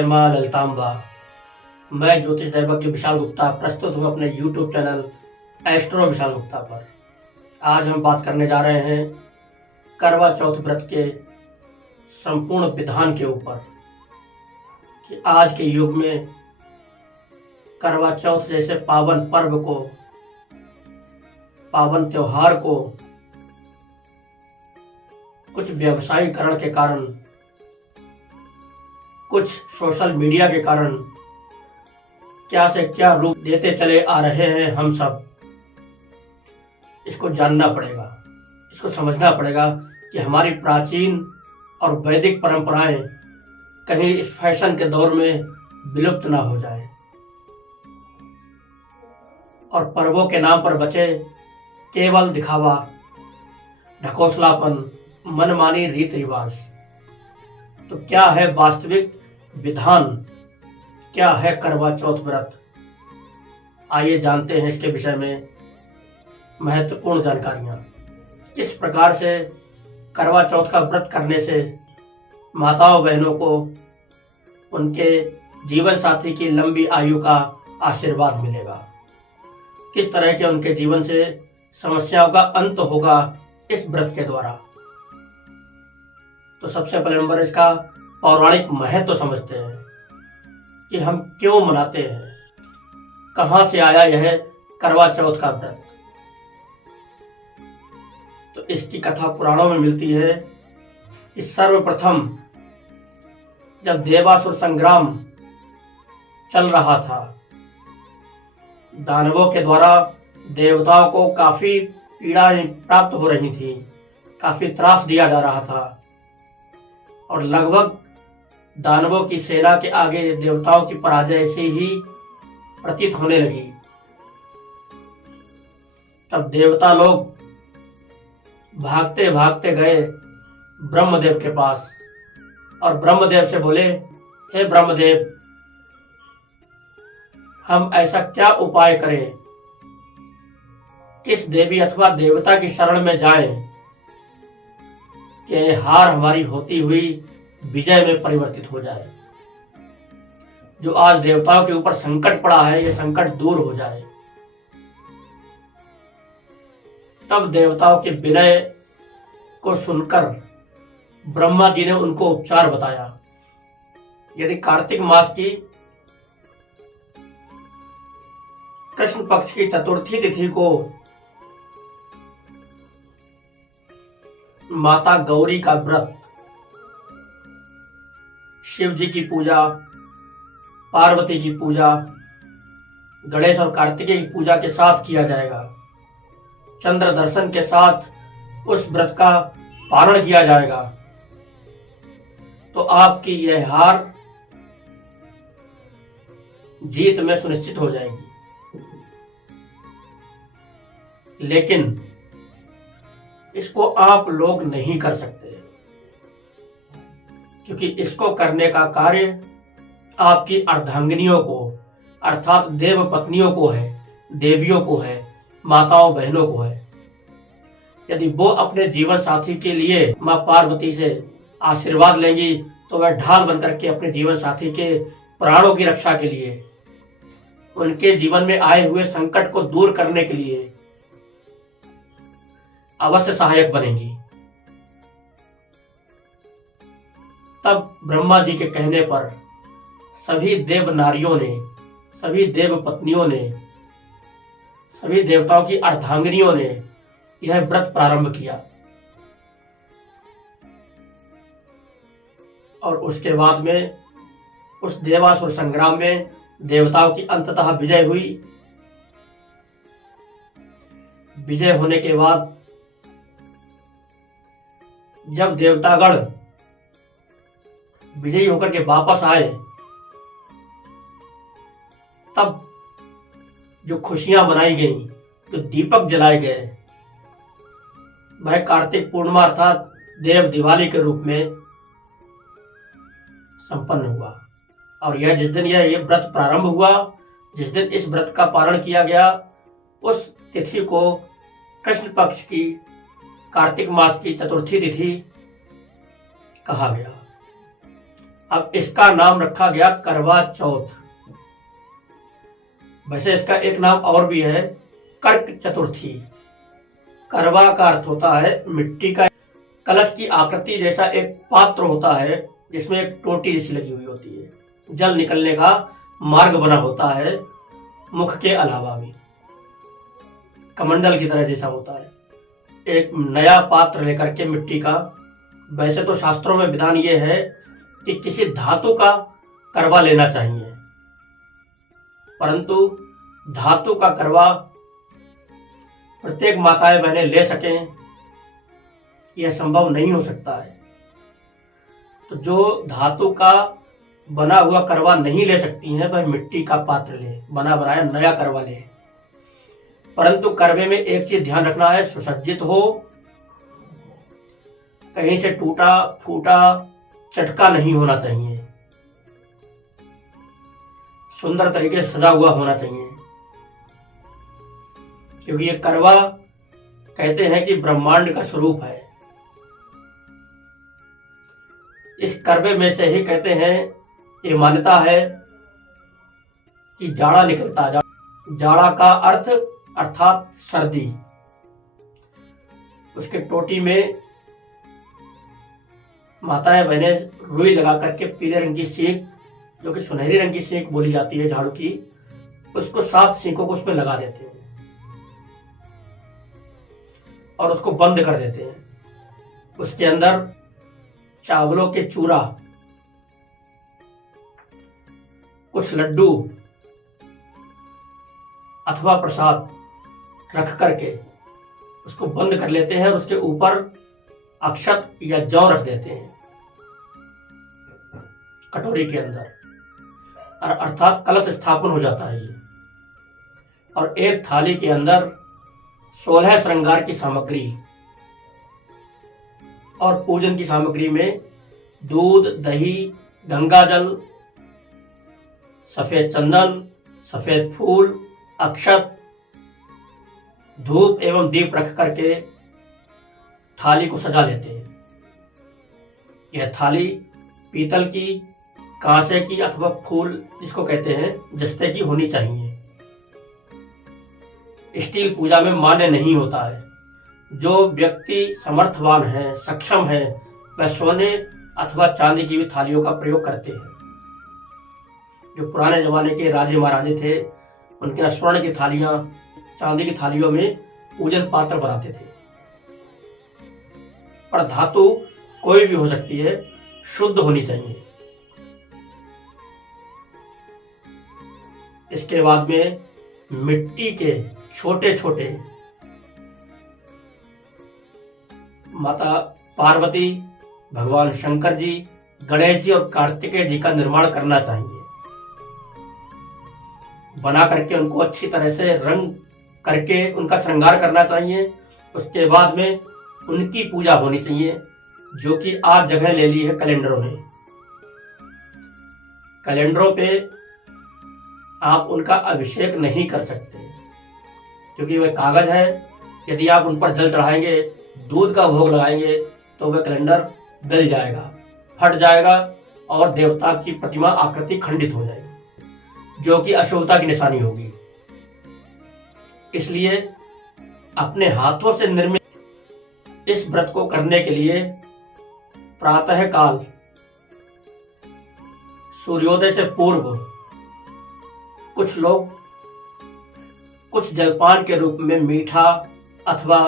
जय माँ ललितांबा। मैं ज्योतिष दैवज्ञ विशाल गुप्ता प्रस्तुत हूँ अपने YouTube channel astro Vishal Gupta पर। आज हम बात करने जा रहे हैं करवा चौथ व्रत के संपूर्ण विधान के ऊपर कि आज के युग में करवा चौथ जैसे पावन पर्व को, पावन त्योहार को कुछ व्यवसायीकरण के कारण, कुछ सोशल मीडिया के कारण क्या से क्या रूप देते चले आ रहे हैं। हम सब इसको जानना पड़ेगा, इसको समझना पड़ेगा कि हमारी प्राचीन और वैदिक परंपराएं कहीं इस फैशन के दौर में विलुप्त ना हो जाए और पर्वों के नाम पर बचे केवल दिखावा, ढकोसलापन, मनमानी रीत रिवाज। तो क्या है वास्तविक विधान, क्या है करवा चौथ व्रत? आइए जानते हैं इसके विषय में महत्वपूर्ण जानकारियां। किस प्रकार से करवा चौथ का व्रत करने से माताओं बहनों को उनके जीवन साथी की लंबी आयु का आशीर्वाद मिलेगा, किस तरह के उनके जीवन से समस्याओं का अंत होगा इस व्रत के द्वारा। तो सबसे पहले नंबर इसका पौराणिक महत्व समझते हैं कि हम क्यों मनाते हैं, कहां से आया यह करवा चौथ का व्रत। तो इसकी कथा पुराणों में मिलती है कि सर्वप्रथम जब देवासुर संग्राम चल रहा था, दानवों के द्वारा देवताओं को काफी पीड़ाएं प्राप्त हो रही थी, काफी त्रास दिया जा रहा था और लगभग दानवों की सेना के आगे देवताओं की पराजय ऐसी ही प्रतीत होने लगी। तब देवता लोग भागते भागते गए ब्रह्मदेव के पास और ब्रह्मदेव से बोले, हे ब्रह्मदेव, हम ऐसा क्या उपाय करें, किस देवी अथवा देवता की शरण में जाएं कि हार हमारी होती हुई विजय में परिवर्तित हो जाए। जो आज देवताओं के ऊपर संकट पड़ा है, ये संकट दूर हो जाए। तब देवताओं के विनय को सुनकर ब्रह्मा जी ने उनको उपचार बताया। यदि कार्तिक मास की कृष्ण पक्ष की चतुर्थी तिथि को माता गौरी का व्रत, शिव जी की पूजा, पार्वती की पूजा, गणेश और कार्तिकेय की पूजा के साथ किया जाएगा, चंद्र दर्शन के साथ उस व्रत का पारण किया जाएगा, तो आपकी यह हार जीत में सुनिश्चित हो जाएगी। लेकिन इसको आप लोग नहीं कर सकते, क्योंकि इसको करने का कार्य आपकी अर्धांगिनियों को अर्थात देव पत्नियों को है, देवियों को है, माताओं बहनों को है। यदि वो अपने जीवन साथी के लिए मां पार्वती से आशीर्वाद लेंगी तो वह ढाल बनकर के अपने जीवन साथी के प्राणों की रक्षा के लिए, उनके जीवन में आए हुए संकट को दूर करने के लिए अवश्य सहायक बनेंगी। तब ब्रह्मा जी के कहने पर सभी देव नारियों ने, सभी देव पत्नियों ने, सभी देवताओं की अर्धांगिनियों ने यह व्रत प्रारंभ किया और उसके बाद में उस देवासुर संग्राम में देवताओं की अंततः विजय हुई। विजय होने के बाद जब देवतागण विजयी होकर के वापस आए, तब जो खुशियां मनाई गई, जो दीपक जलाए गए, वह कार्तिक पूर्णिमा अर्थात देव दिवाली के रूप में संपन्न हुआ। और यह जिस दिन यह व्रत प्रारंभ हुआ, जिस दिन इस व्रत का पारण किया गया, उस तिथि को कृष्ण पक्ष की कार्तिक मास की चतुर्थी तिथि कहा गया। अब इसका नाम रखा गया करवा चौथ। वैसे इसका एक नाम और भी है, कर्क चतुर्थी। करवा का अर्थ होता है मिट्टी का कलश की आकृति जैसा एक पात्र होता है, जिसमें एक टोटी जैसी लगी हुई होती है, जल निकलने का मार्ग बना होता है, मुख के अलावा भी कमंडल की तरह जैसा होता है। एक नया पात्र लेकर के मिट्टी का, वैसे तो शास्त्रों में विधान ये है कि किसी धातु का करवा लेना चाहिए, परंतु धातु का करवा प्रत्येक माताएं बहनें ले सकें यह संभव नहीं हो सकता है। तो जो धातु का बना हुआ करवा नहीं ले सकती हैं वह मिट्टी का पात्र ले, बना बनाया नया करवा ले। परंतु करवे में एक चीज ध्यान रखना है, सुसज्जित हो, कहीं से टूटा फूटा चटका नहीं होना चाहिए, सुंदर तरीके से सजा हुआ होना चाहिए, क्योंकि ये करवा कहते हैं कि ब्रह्मांड का स्वरूप है। इस करवे में से ही कहते हैं, ये मान्यता है कि जाड़ा निकलता है। जाड़ा का अर्थ अर्थात सर्दी। उसके टोटी में माताएं बहनें रुई लगा करके पीले रंग की सीख, जो कि सुनहरी रंग की सीख बोली जाती है झाड़ू की, उसको 7 सीखों को उसमें लगा देते हैं और उसको बंद कर देते हैं। उसके अंदर चावलों के चूरा, कुछ लड्डू अथवा प्रसाद रख करके उसको बंद कर लेते हैं और उसके ऊपर अक्षत या जौ रख देते हैं कटोरी के अंदर, और अर्थात कलश स्थापन हो जाता है ये। और एक थाली के अंदर 16 श्रृंगार की सामग्री और पूजन की सामग्री में दूध, दही, गंगा जल, सफेद चंदन, सफेद फूल, अक्षत, धूप एवं दीप रख करके थाली को सजा लेते हैं। यह थाली पीतल की, कांसे की अथवा फूल जिसको कहते हैं जस्ते की होनी चाहिए। स्टील पूजा में मान्य नहीं होता है। जो व्यक्ति समर्थवान है, सक्षम है, वह सोने अथवा चांदी की भी थालियों का प्रयोग करते हैं। जो पुराने जमाने के राजे महाराजे थे, उनके यहाँ स्वर्ण की थालियां, चांदी की थालियों में पूजन पात्र बनाते थे। पर धातु कोई भी हो सकती है, शुद्ध होनी चाहिए। इसके बाद में मिट्टी के छोटे छोटे माता पार्वती, भगवान शंकर जी, गणेश जी और कार्तिकेय जी का निर्माण करना चाहिए। बना करके उनको अच्छी तरह से रंग करके उनका श्रृंगार करना चाहिए। उसके बाद में उनकी पूजा होनी चाहिए, जो कि आज जगह ले ली है कैलेंडरों ने। कैलेंडरों पे आप उनका अभिषेक नहीं कर सकते, क्योंकि वह कागज है। यदि आप उन पर जल चढ़ाएंगे, दूध का भोग लगाएंगे, तो वह कैलेंडर गल जाएगा, फट जाएगा और देवता की प्रतिमा आकृति खंडित हो जाएगी, जो कि अशुभता की निशानी होगी। इसलिए अपने हाथों से निर्मित इस व्रत को करने के लिए प्रातः काल सूर्योदय से पूर्व कुछ लोग कुछ जलपान के रूप में मीठा अथवा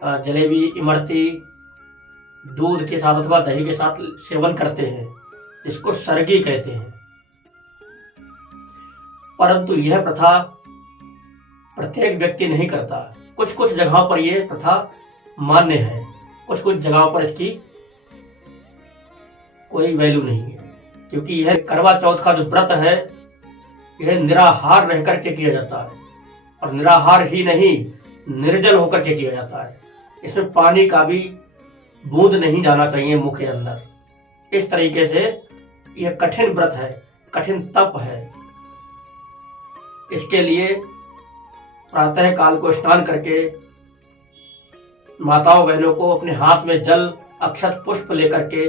जलेबी, इमरती दूध के साथ अथवा दही के साथ सेवन करते हैं, इसको सरगी कहते हैं। परंतु यह प्रथा प्रत्येक व्यक्ति नहीं करता। कुछ कुछ जगहों पर यह प्रथा मान्य है, कुछ कुछ जगहों पर इसकी कोई वैल्यू नहीं है, क्योंकि यह करवा चौथ का जो व्रत है, यह निराहार रह करके किया जाता है, और निराहार ही नहीं, निर्जल होकर के किया जाता है। इसमें पानी का भी बूंद नहीं जाना चाहिए मुंह के अंदर। इस तरीके से यह कठिन व्रत है, कठिन तप है। इसके लिए प्रातः काल को स्नान करके माताओं बहनों को अपने हाथ में जल, अक्षत, पुष्प लेकर के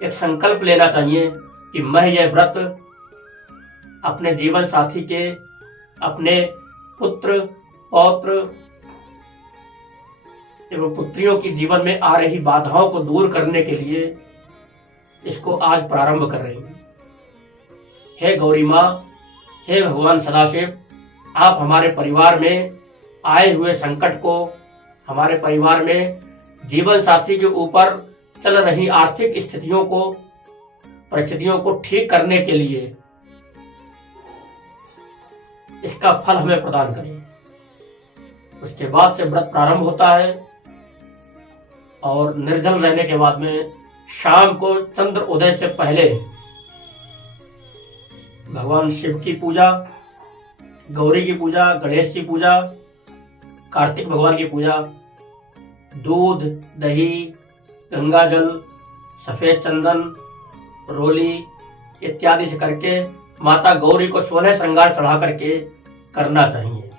एक संकल्प लेना चाहिए कि मैं यह व्रत अपने जीवन साथी के, अपने पुत्र, पौत्र एवं पुत्रियों की जीवन में आ रही बाधाओं को दूर करने के लिए इसको आज प्रारंभ कर रही हूं। हे गौरी माँ, हे भगवान सदाशिव, आप हमारे परिवार में आए हुए संकट को, हमारे परिवार में जीवन साथी के ऊपर चल रही आर्थिक स्थितियों को, परिस्थितियों को ठीक करने के लिए इसका फल हमें प्रदान करें। उसके बाद से व्रत प्रारंभ होता है और निर्जल रहने के बाद में शाम को चंद्र उदय से पहले भगवान शिव की पूजा, गौरी की पूजा, गणेश की पूजा, कार्तिक भगवान की पूजा, दूध, दही, गंगा जल, सफेद चंदन, रोली इत्यादि से करके माता गौरी को 16 श्रृंगार चढ़ा करके करना चाहिए।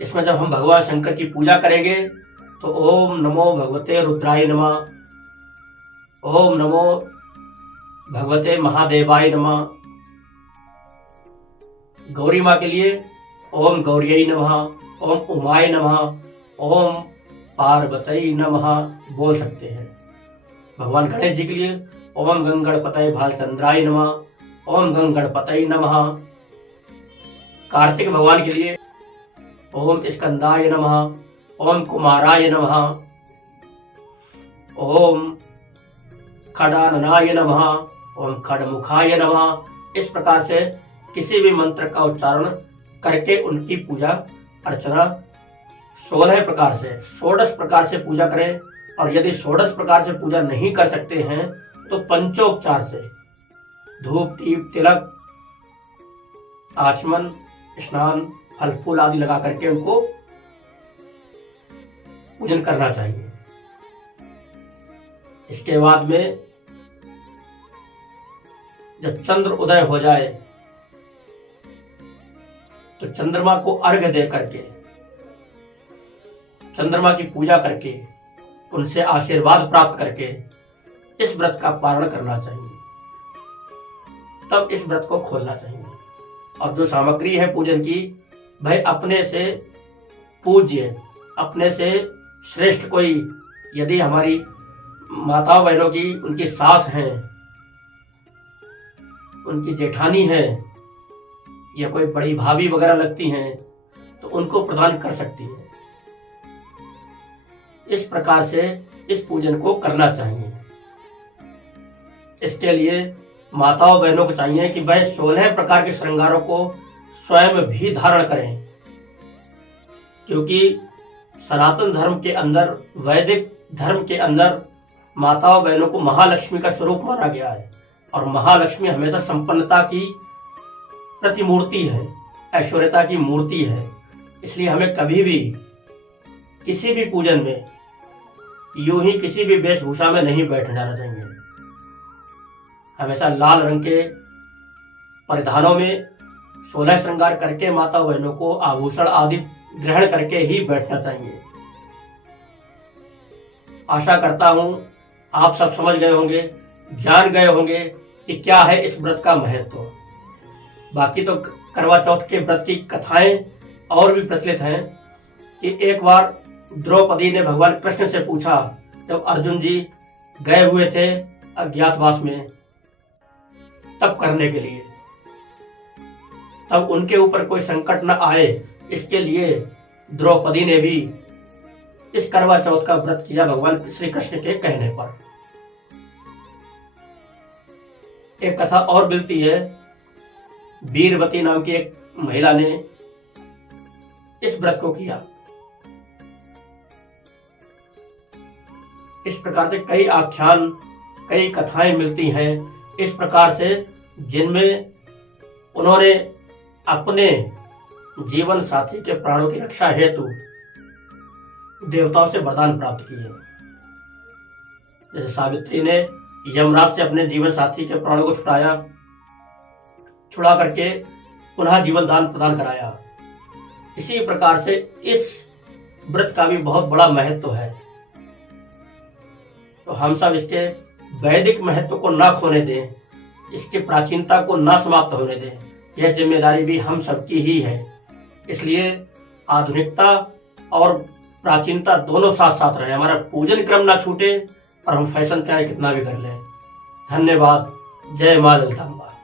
इसमें जब हम भगवान शंकर की पूजा करेंगे तो ओम नमो भगवते रुद्राय नमः, ओम नमो भगवते महादेवाय नमः। गौरी माँ के लिए ओम गौरियै नमः, ओम उमाय नमः, ओम पार्वती नमः बोल सकते हैं। भगवान गणेश जी के लिए ओम गंगणपतये भालचंद्राय नमः, ओम गंगणपतये नमः। कार्तिक भगवान के लिए ओम स्कंदाय नमः, ओम कुमाराय नमः, ओम खडाननाय नमः, ओम खडमुखाय नमः। इस प्रकार से किसी भी मंत्र का उच्चारण करके उनकी पूजा अर्चना 16 प्रकार से, 16 प्रकार से पूजा करें। और यदि 16 प्रकार से पूजा नहीं कर सकते हैं तो पंचोपचार से धूप, दीप, तिलक, आचमन, स्नान, फल फूल आदि लगा करके उनको पूजन करना चाहिए। इसके बाद में जब चंद्र उदय हो जाए तो चंद्रमा को अर्घ्य दे करके, चंद्रमा की पूजा करके, उनसे आशीर्वाद प्राप्त करके इस व्रत का पारण करना चाहिए। तब इस व्रत को खोलना चाहिए। और जो सामग्री है पूजन की, भाई अपने से पूज्य, अपने से श्रेष्ठ कोई, यदि हमारी माता बहनों की उनकी सास हैं, उनकी जेठानी है या कोई बड़ी भाभी वगैरह लगती हैं तो उनको प्रदान कर सकती है। इस प्रकार से इस पूजन को करना चाहिए। इसके लिए माताओं बहनों को चाहिए कि वह 16 प्रकार के श्रृंगारों को स्वयं भी धारण करें, क्योंकि सनातन धर्म के अंदर, वैदिक धर्म के अंदर माताओं बहनों को महालक्ष्मी का स्वरूप माना गया है। और महालक्ष्मी हमेशा संपन्नता की प्रतिमूर्ति है, ऐश्वर्यता की मूर्ति है। इसलिए हमें कभी भी किसी भी पूजन में यूं ही किसी भी वेशभूषा में नहीं बैठ जाना चाहिए। हमेशा लाल रंग के परिधानों में 16 श्रृंगार करके माता बहनों को आभूषण आदि ग्रहण करके ही बैठना चाहिए। आशा करता हूं आप सब समझ गए होंगे, जान गए होंगे कि क्या है इस व्रत का महत्व। बाकी तो करवा चौथ के व्रत की कथाएं और भी प्रचलित हैं कि एक बार द्रौपदी ने भगवान कृष्ण से पूछा, जब अर्जुन जी गए हुए थे अज्ञातवास में तब करने के लिए, तब उनके ऊपर कोई संकट न आए, इसके लिए द्रौपदी ने भी इस करवा चौथ का व्रत किया भगवान श्री कृष्ण के कहने पर। एक कथा और मिलती है, वीरवती नाम की एक महिला ने इस व्रत को किया। इस प्रकार से कई आख्यान, कई कथाएं मिलती हैं इस प्रकार से, जिनमें उन्होंने अपने जीवन साथी के प्राणों की रक्षा हेतु देवताओं से वरदान प्राप्त किए। जैसे सावित्री ने यमराज से अपने जीवन साथी के प्राणों को छुड़ा करके पुनः जीवन दान प्रदान कराया। इसी प्रकार से इस व्रत का भी बहुत बड़ा महत्व है। तो हम सब इसके वैदिक महत्व को न खोने दें इसकी प्राचीनता को ना समाप्त होने दें। यह जिम्मेदारी भी हम सबकी ही है। इसलिए आधुनिकता और प्राचीनता दोनों साथ साथ रहे, हमारा पूजन क्रम ना छूटे और हम फैशन चाहे कितना भी कर लें। धन्यवाद। जय मां ललितांबा।